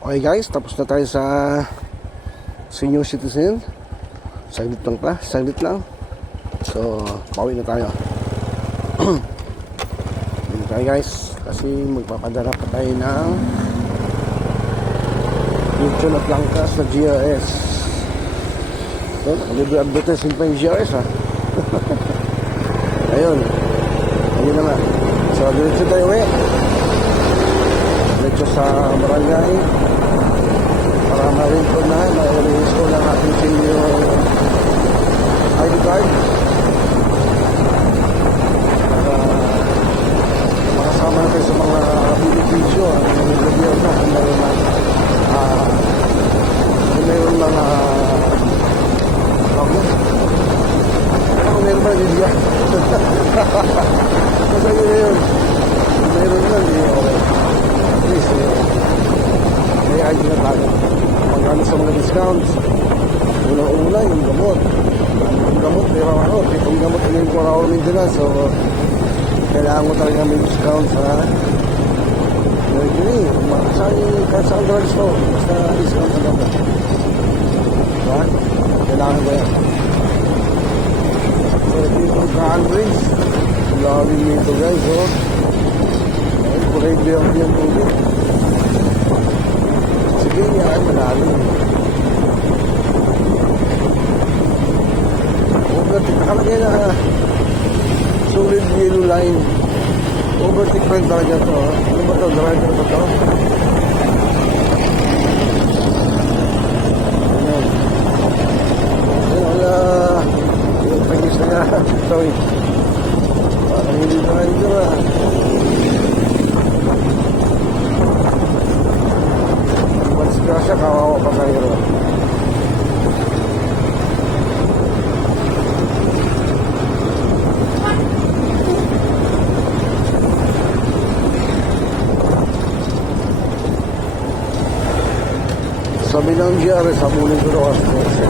Okay guys, tapos na tayo sa senior citizen. Saglit lang. So, pauwi na tayo. Pauwi tayo guys, kasi magpapadala pa tayo ng lechon at langka sa GRS. So, libre advertising pa yung GRS ha. Ayun na nga. So, diretso tayo uwi. Diretso sa barangay para ma-rinto na ma-release ko ng ating senior ID card para makasama natin sa mga video ang review na kung mayroon mga meron ba video kasi yun mayroon lang at least may ID na tayo magkano sa mga discounts. Una yung gamot, pero itong gamot na yung 4 hour maintenance, so kailangan mo talaga may discount sa Mercury, kahit saan drugstore, basta discount sa gamot, diba? Kailangan ko yan. So ito yung ka-Andres, lalim nito guys, so kulay biyang tubig. Sige, yan, malalim. Nakalagay na solid yellow line. Overtake pa rin talaga ito. Ano ba ito? Driver ba ito? Ayan. Wala. Yung pagis na nga. Sorry. Parang hindi na rin ito na. Masgrasya, kawawa pa sa hero. Sabi ng GRS, sabulin ko daw kasi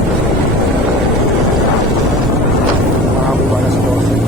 makakaba na sa 12.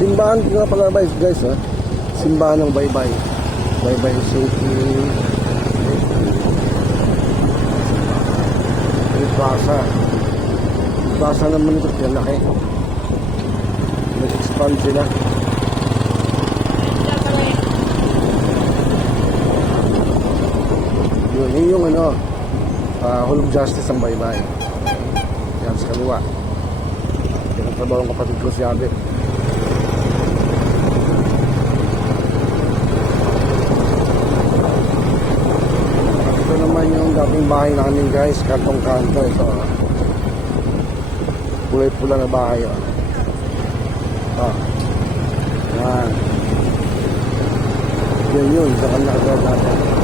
Simbahan nga pala guys ha. Simbahan ng Baybay. Baybay City. Plaza naman ito. Yan laki. Nag-expand sila. Yun yung Hall of Justice ang Baybay. Yan sa kaliwa. Yan ang trabaho ng kapatid ko si Abet. Yung dating bahay namin guys, kantong kanto ito. Kulay-pula na bahay. Yan. Yan yun, sa kanya agad natin.